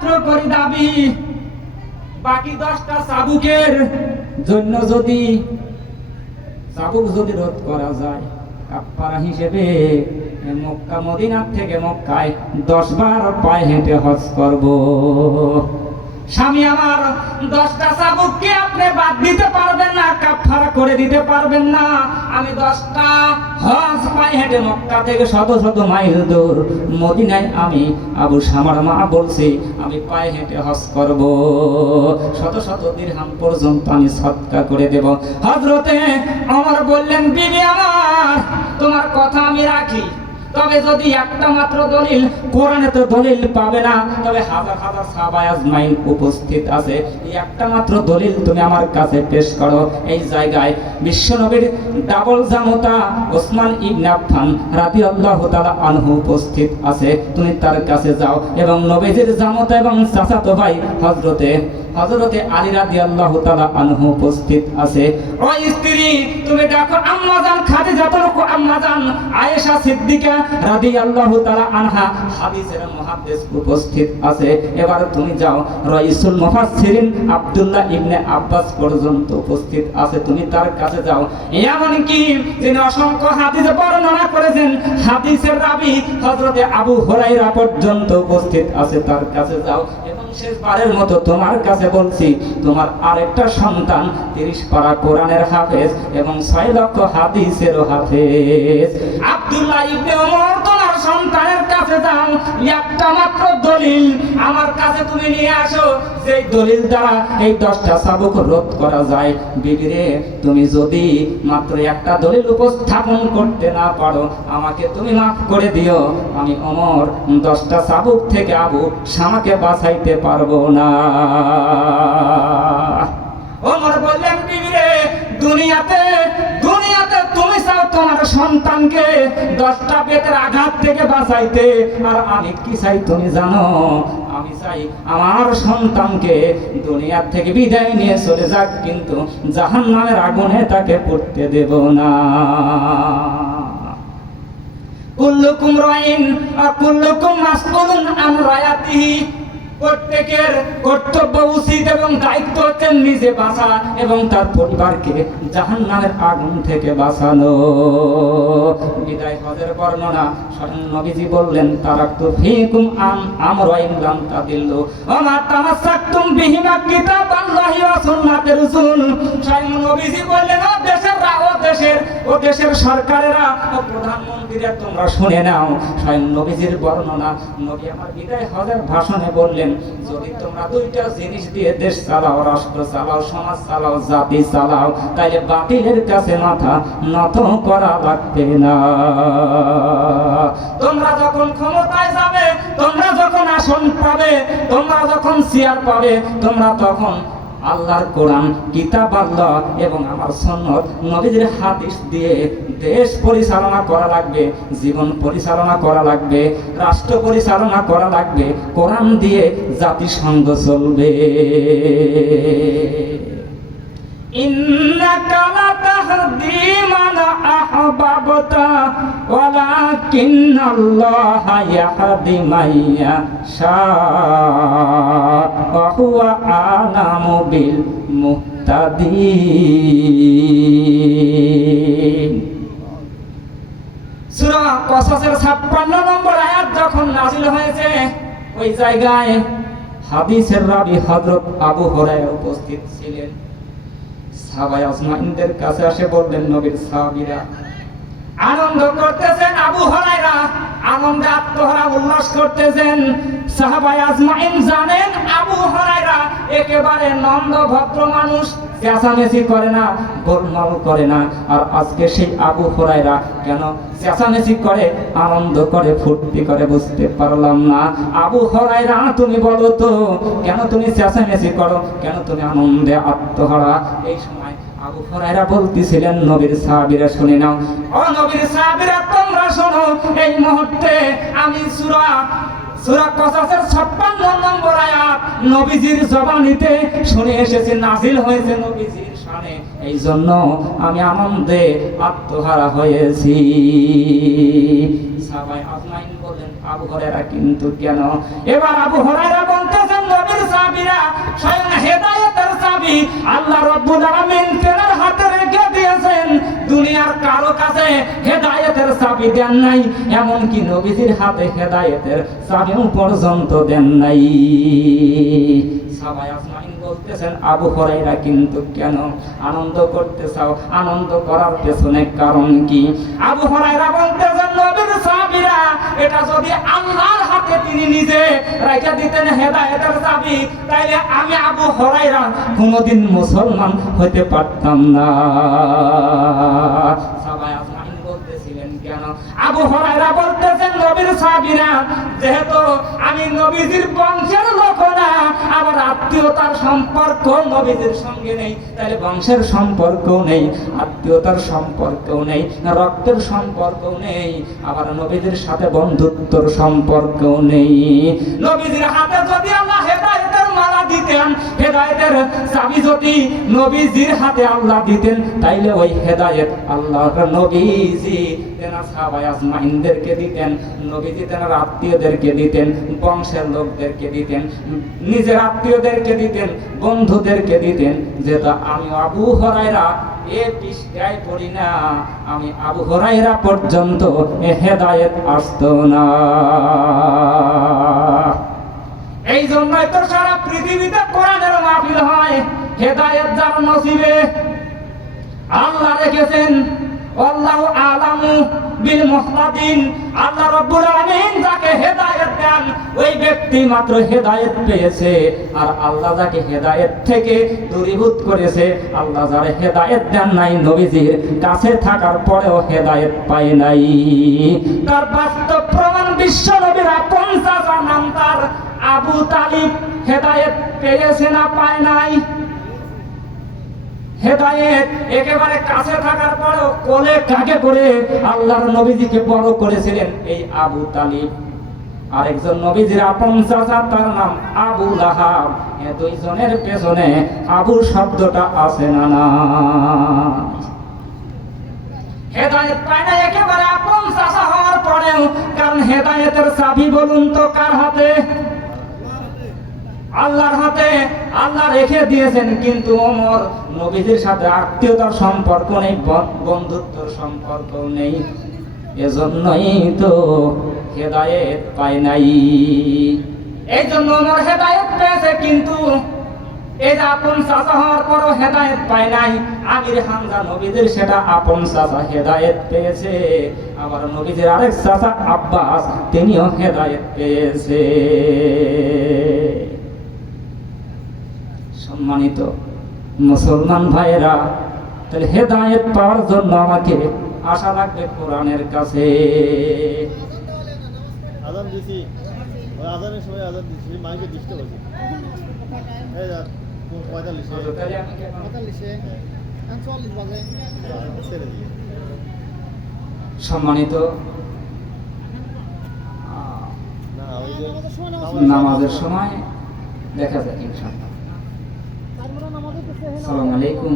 করি দাবি বাকি 10টা চাবুকের জন্য যদি চাবুক যদি রোধ করা যায় কাফারা হিসেবে মক্কা মদিনা থেকে মক্কায় 10 বার পায়ে হেঁটে হজ করব। স্বামী আমার 10টা চাবুককে আপনি বাদ দিতে পারবেন না, কাফারা করে দিতে পারবেন না। আমি 10টা হজ পায়ে হেঁটে মক্কা থেকে শত শত মাইল দূর মদিনায় আমি আবু শামার মা বলছি আমি পায়ে হেঁটে হজ করব। শত শত দিরহাম পর্যন্ত আমি সদকা করে দেব। হযরতে ওমর বললেন বিবি আমার তোমার কথা আমি রাখি, তবে যদি একটা মাত্র দলিল, কোরআনে তো দলিল পাবে না, তবে হাজার হাজার সাহাবায়ে আজমাইন উপস্থিত আছে, এই একটা মাত্র দলিল তুমি আমার কাছে পেশ করো। এই জায়গায় বিশ্বনবীর ডাবল জামতা ওসমান ইবনে আফফান রাদিয়াল্লাহু তাআলা আনহু উপস্থিত আছে, তুমি তার কাছে যাও এবং নবীজির জামতা এবং চাচাতো ভাই হযরতে আলী রাদিয়াল্লাহু তাআলা আনহু উপস্থিত আছে। ও স্ত্রী তুমি দেখো আম্মাজান খাদিজাতুল আম্মাজান আয়েশা সিদ্দিকা রাদিয়াল্লাহু তাআলা আনহা হাদিসের মুহাদ্দিস উপস্থিত আছে। এবার তুমি যাও রাইসুল মুফাসসিরিন আব্দুল্লাহ ইবনে আব্বাস পর্যন্ত উপস্থিত আছে, তুমি তার কাছে যাও। এমন কি যিনি অসংখ্য হাদিস বর্ণনা করেছেন, হাদিসের রাবী হযরতে আবু হুরায়রা পর্যন্ত উপস্থিত আছে, তার কাছে যাও। শেষবারের মতো তোমার কাছে বলছি তোমার আরেকটা সন্তান 30 পারা কোরআনের হাফেজ এবং 6 লক্ষ হাদিসের হাফেজ আব্দুল্লাহ ইবনে ওমর তোমার সন্তানের কাছে যাও, একটা মাত্র দলিল আমার কাছে তুমি নিয়ে আসো, যেই দলিল দ্বারা এই 10টা চাবুক রোধ করা যায়। বিবিরে তুমি যদি মাত্র একটা দলিল উপস্থাপন করতে না পারো আমাকে তুমি মাফ করে দিও, আমি ওমর 10টা চাবুক থেকে আবু শামাকে বাঁচাইতে পারবো না। ওমর বললেন বিবিরে দুনিয়াতে তুমি চাও তোমার সন্তানকে 10টা বেতের আঘাত থেকে বাঁচাইতে, আর আমি কি চাই তুমি জানো? আমি চাই আমার সন্তানকে দুনিয়া থেকে বিদায় নিয়ে চলে যাক, কিন্তু জাহান্নামের আগুনে তাকে পড়তে দেব না। কুল্লুকুম রাইন ওয়া কুল্লুকুম মাসউলুন আন রায়াতিহি, প্রত্যেকের কর্তব্য উচিত এবং দায়িত্ব হচ্ছে নিজে বাঁচা এবং তার পরিবারকে জাহান্নামের আগুন থেকে বাঁচানো। বিদায় হজের বর্ণনা স্বয়ং নবীজি বললেন তারাকতু ফীকুম আমরাইন লাম তাদিল্লু ওয়া মা তামাসসাকতুম বিহিমা কিতাবাল্লাহি ওয়া সুন্নাতির রাসূল। স্বয়ং নবীজি বললেন ও দেশের সরকারেরা ও প্রধানমন্ত্রীরা তোমরা শুনে নাও, স্বয়ং নবীজির বর্ণনা। নবী আমার বিদায় হজের ভাষণে বললেন যদি তোমরা 2টা জিনিস দিয়ে দেশ চালাও, রাষ্ট্র চালাও, সমাজ চালাও, জাতি চালাও, তাইলে বাতিলের কাছে মাথা নত করা লাগবে না। তোমরা যখন ক্ষমতায় যাবে, তোমরা যখন আসন পাবে, তোমরা যখন চেয়ার পাবে, তোমরা তখন আল্লাহর কোরআন, কিতাব আল্লাহ এবং আমার সুন্নাত নবীজির হাদিস দিয়ে দেশ পরিচালনা করা লাগবে, জীবন পরিচালনা করা লাগবে, রাষ্ট্র পরিচালনা করা লাগবে, কোরআন দিয়ে জাতিসংঘ চলবে। ইন্নাকা লাতাহদি মান আহবাবতা ওয়ালাকিন্নাল্লাহা ইয়াহদি মাইয়া ওয়া হুয়া আলামু বিল মুহতাদিন। সূরা কসসের 56 নম্বর আয়াত যখন নাযিল হয়েছে, ওই জায়গায় হাদিসের রাবী হযরত আবু হুরায়রা উপস্থিত ছিলেন। সাহাবায়ে আজমাইনদের কাছে এসে বললেন নবীর সাহাবীরা আনন্দ করতেছেন, আবু হুরায়রা আনন্দে আত্মহারা উল্লাস করতেছেন। সাহাবায়ে আজমাইন জানেন আবু হুরায়রা একেবারে নম্র ভদ্র মানুষ, চেঁচামেচি করে না, গোলমাল করে না। আর আজকে সেই আবু হুরায়রা কেন চেঁচামেচি করে, আনন্দ করে, ফুর্তি করে বুঝতে পারলাম না। আবু হুরায়রা তুমি বলো তো কেন তুমি চেঁচামেচি করো, কেন তুমি আনন্দে আত্মহারা? এই সময় আবু হুরায়রা বলতেছিলেন নবীর সাহাবীরা শুনে নাও, ও নবীর সাহাবীরা তোমরা শোনো, এই মুহূর্তে আমি সূরা কসসের 56 নম্বর আয়াত নবীজির জবানিতে শুনে এসেছে, নাযিল হয়েছে নবীজির শানে, এই জন্য আমি আনন্দে আত্মহারা হয়েছি। সাহাবায়ে আজমাইন বললেন আবু হুরায়রা কিন্তু কেন? এবার আবু হুরায়রা বলতেছে হেদায়েতের চাবি দেন নাই, এমনকি নবীজির হাতে হেদায়েতের চাবিও পর্যন্ত দেন নাই। সাহাবায়ে আজমাইন বলতেছেন, আবু হুরায়রা কিন্তু কেন আনন্দ করতে চাও? আনন্দ করার পেছনে কারণ কি? আবু হুরায়রা বলতেছেন, নবীর সাহাবীরা এটা যদি আল্লাহর হাতে তিনি নিজে রাখা দিতেন হেদায়েতের চাবি, তাইলে আমি আবু হুরায়রা কোনোদিন মুসলমান হতে পারতাম না। সাহাবায়ে আজমাইন বলতেছিলেন কেন? আবু হুরায়রা বলতেছেন, নবীর সাহাবীরা যেহেতু আমি নবীজির বংশের লোক না, আমার আত্মীয়তার সম্পর্ক নবীজির সঙ্গে নেই, তাহলে বংশের সম্পর্কও নেই, আত্মীয়তার সম্পর্কও নেই, রক্তের সম্পর্কও নেই, আবার নবীজির সাথে বন্ধুত্বর সম্পর্কও নেই। নবীজির হাতে যদি আল্লাহ হেদায়েতের মালা দিতেন, হেদায়েতের চাবি যদি নবীজির হাতে আল্লাহ দিতেন, তাইলে ওই হেদায়েত আল্লাহর নবীজি তেনার সাহাবায়ে আজমাইনদেরকে দিতেন, নবীজি তেনার আত্মীয়দেরকে দিতেন, বংশের লোকদেরকে দিতেন, নিজের আত্মীয়দেরকে দিতেন, বন্ধুদেরকে দিতেন। যেটা আমি আবু হুরায়রা এ পৃষ্ঠায় পড়ি না, আমি আবু হুরায়রা পর্যন্ত হেদায়েত আসতো না। এই জন্যই তো সারা পৃথিবীতে কোরআনের মাহফিল হয়। হেদায়েত যার নসিবে আল্লাহ রেখেছেন, আল্লাহু আলামু বিল মুহতাদিন, আল্লাহ রাব্বুল আলামিন যাকে হেদায়েত দেন ওই ব্যক্তি মাত্র হেদায়েত পেয়েছে। আর আল্লাহ যাকে হেদায়েত থেকে দূরীভূত করেছে, আল্লাহ যারে হেদায়েত দেন নাই, নবীজির কাছে থাকার পরেও হেদায়েত পায় নাই। তার বাস্তব প্রমাণ বিশ্ব নবীর আপন চাচা নাম তার আবু তালিব হেদায়েত পেয়েছে না পায় নাই? হেদায়েত একেবারে কাছে থাকার পরেও কোলে কাকে করে আল্লাহর নবীজিকে বড় করেছিলেন এই আবু তালিব। আরেকজন নবীজির আপন চাচা, তার নাম আবু লাহাব। এই দুইজনের পেছনে আবু শব্দটা আছে না না? হেদায়েত পায় না একেবারে আপন চাচা হওয়ার পরেও, কারণ হেদায়েতের চাবি বলুন তো কার হাতে? আল্লাহর হাতে। আল্লাহ রেখে দিয়েছেন, কিন্তু ওমর নবীজির সাথে আত্মীয়তার সম্পর্ক নেই, বন্ধুত্বর সম্পর্ক নেই, এজন্যই তো হেদায়েত পায় নাই। এই জন্য ওমর হেদায়েত পেয়েছে, কিন্তু এই যে আপন চাচা হওয়ার পরও হেদায়েত পায় নাই। আমির হামজা নবীজির সেটা আপন চাচা, হেদায়েত পেয়েছে। আবার নবীজির আরেক চাচা আব্বাস, তিনিও হেদায়েত পেয়েছে। সম্মানিত মুসলমান ভাইয়েরা, তাহলে হেদায়েত পাওয়ার জন্য আমাকে আশা রাখবে কোরআনের কাছে। আযান দিছি, ওই আযানের সময় আযান দিছি, মাইকে ডিস্টার্ব হচ্ছে। এই যা 45 তাহলে আমি কেন 45 40 বাজে ছেড়ে দিই। সম্মানিত না, ওই যে নামাজের সময় দেখা যাক ইনশাআল্লাহ। আসসালামু আলাইকুম।